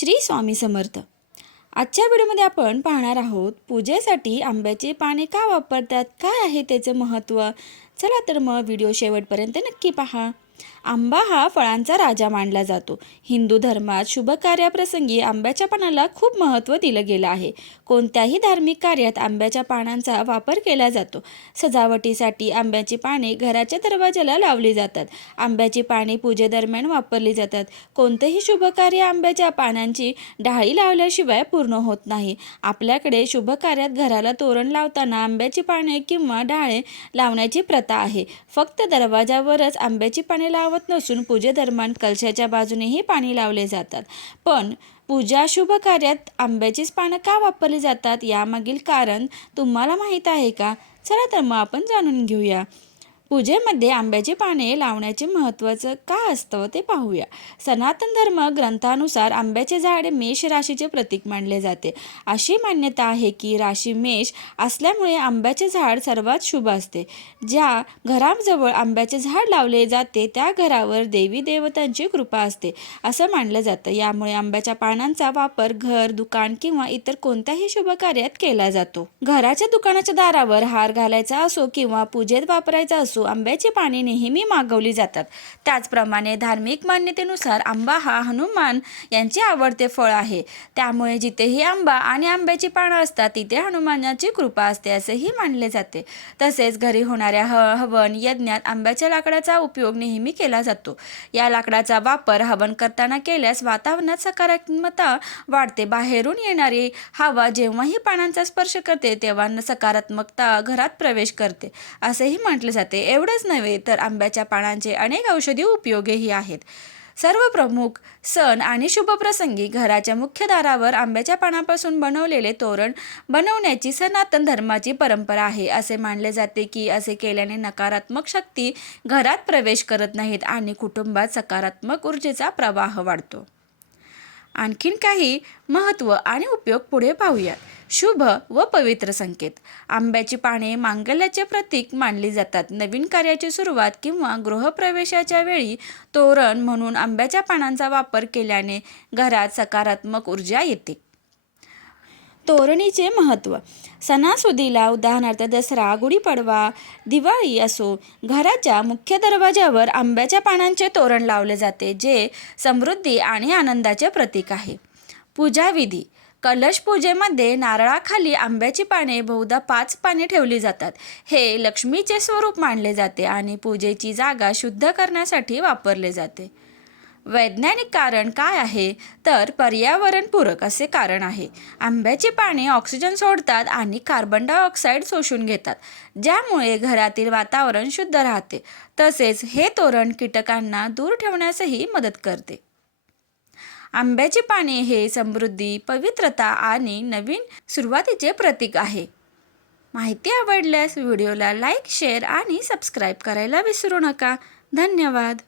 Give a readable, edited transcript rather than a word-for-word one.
श्री स्वामी समर्थ। आजच्या व्हिडिओमध्ये आपण पाहणार आहोत पूजेसाठी आंब्याची पाने का वापरतात, काय आहे त्याचे महत्त्व। चला तर मग व्हिडिओ शेवटपर्यंत नक्की पहा। आंबा हा फळांचा राजा मानला जातो। हिंदू धर्मात शुभ कार्याप्रसंगी आंब्याच्या पानाला खूप महत्त्व दिलं गेलं आहे। कोणत्याही धार्मिक कार्यात आंब्याच्या पानांचा वापर केला जातो। सजावटीसाठी आंब्याची पाने घराच्या दरवाजाला लावली जातात। आंब्याची पाने पूजेदरम्यान वापरली जातात। कोणतेही शुभ कार्य आंब्याच्या पानांची डाळी लावल्याशिवाय पूर्ण होत नाही। आपल्याकडे शुभ कार्यात घराला तोरण लावताना आंब्याची पाने किंवा डाळे लावण्याची प्रथा आहे। फक्त दरवाजावरच आंब्याची पाने लावत नसून पूजेदरम्यान कलशाच्या बाजूनेही पाणी लावले जातात। पण पूजा शुभ कार्यात आंब्याचीच पानं का वापरली जातात, यामागील कारण तुम्हाला माहीत आहे का? चला तर मग आपण जाणून घेऊया। पूजेमध्ये आंब्याची पाने लावण्याचे महत्त्वाचं का असतं ते पाहूया। सनातन धर्म ग्रंथानुसार आंब्याचे झाड मेष राशीचे प्रतीक मानले जाते। अशी मान्यता आहे की राशी मेष असल्यामुळे आंब्याचे झाड सर्वात शुभ असते। ज्या घराजवळ आंब्याचे झाड लावले जाते त्या घरावर देवी देवतांची कृपा असते असं मानलं जातं। यामुळे आंब्याच्या पानांचा वापर घर, दुकान किंवा इतर कोणत्याही शुभ कार्यात केला जातो। घराच्या दुकानाच्या दारावर हार घालायचा असो किंवा पूजेत वापरायचा असो, आंब्याची पाने नेहमी मागवली जातात। त्याचप्रमाणे धार्मिक मान्यतेनुसार आंबा हा हनुमान यांचे आवडते फळ आहे। त्यामुळे जिथेही आंबा आणि आंब्याची पानं असतात तिथे हनुमानाची कृपा असते असेही मानले जाते। तसेच घरी होणाऱ्या हवन यज्ञात आंब्याच्या लाकडाचा उपयोग नेहमी केला जातो। या लाकडाचा वापर हवन करताना केल्यास वातावरणात सकारात्मकता वाढते। बाहेरून येणारी हवा जेव्हाही पानांचा स्पर्श करते तेव्हा सकारात्मकता घरात प्रवेश करते असेही म्हटले जाते। एवढंच नव्हे तर आंब्याच्या पानांचे अनेक औषधी उपयोगही आहेत। सर्व प्रमुख सण आणि शुभ प्रसंगी घराच्या मुख्य दारावर आंब्याच्या पानापासून बनवलेले तोरण बनवण्याची सनातन धर्माची परंपरा आहे। असे मानले जाते की असे केल्याने नकारात्मक शक्ती घरात प्रवेश करत नाहीत आणि कुटुंबात सकारात्मक ऊर्जेचा प्रवाह वाढतो। आणखीन काही महत्त्व आणि उपयोग पुढे पाहूया। शुभ व पवित्र संकेत। आंब्याची पाने मांगल्याचे प्रतीक मानली जातात। नवीन कार्याची सुरुवात किंवा गृहप्रवेशाच्या वेळी तोरण म्हणून आंब्याच्या पानांचा वापर केल्याने घरात सकारात्मक ऊर्जा येते। तोरणीचे महत्त्व। सणासुदीला उदाहरणार्थ दसरा, गुढीपाडवा, दिवाळी असो, घराच्या मुख्य दरवाजावर आंब्याच्या पानांचे तोरण लावले जाते, जे समृद्धी आणि आनंदाचे प्रतीक आहे। पूजाविधी। कलश पूजेमध्ये नारळाखाली आंब्याची पाने बहुधा 5 पाने ठेवली जातात। हे लक्ष्मीचे स्वरूप मानले जाते आणि पूजेची जागा शुद्ध करण्यासाठी वापरले जाते। वैज्ञानिक कारण काय आहे तर पर्यावरणपूरक असे कारण आहे। आंब्याची पाने ऑक्सिजन सोडतात आणि कार्बन डायऑक्साईड शोषून घेतात, ज्यामुळे घरातील वातावरण शुद्ध राहते। तसेच हे तोरण कीटकांना दूर ठेवण्यासही मदत करते। आंब्याची पाने हे समृद्धी, पवित्रता आणि नवीन सुरुवातीचे प्रतीक आहे। माहिती आवडल्यास व्हिडिओला लाईक, शेअर आणि सबस्क्राईब करायला विसरू नका। धन्यवाद।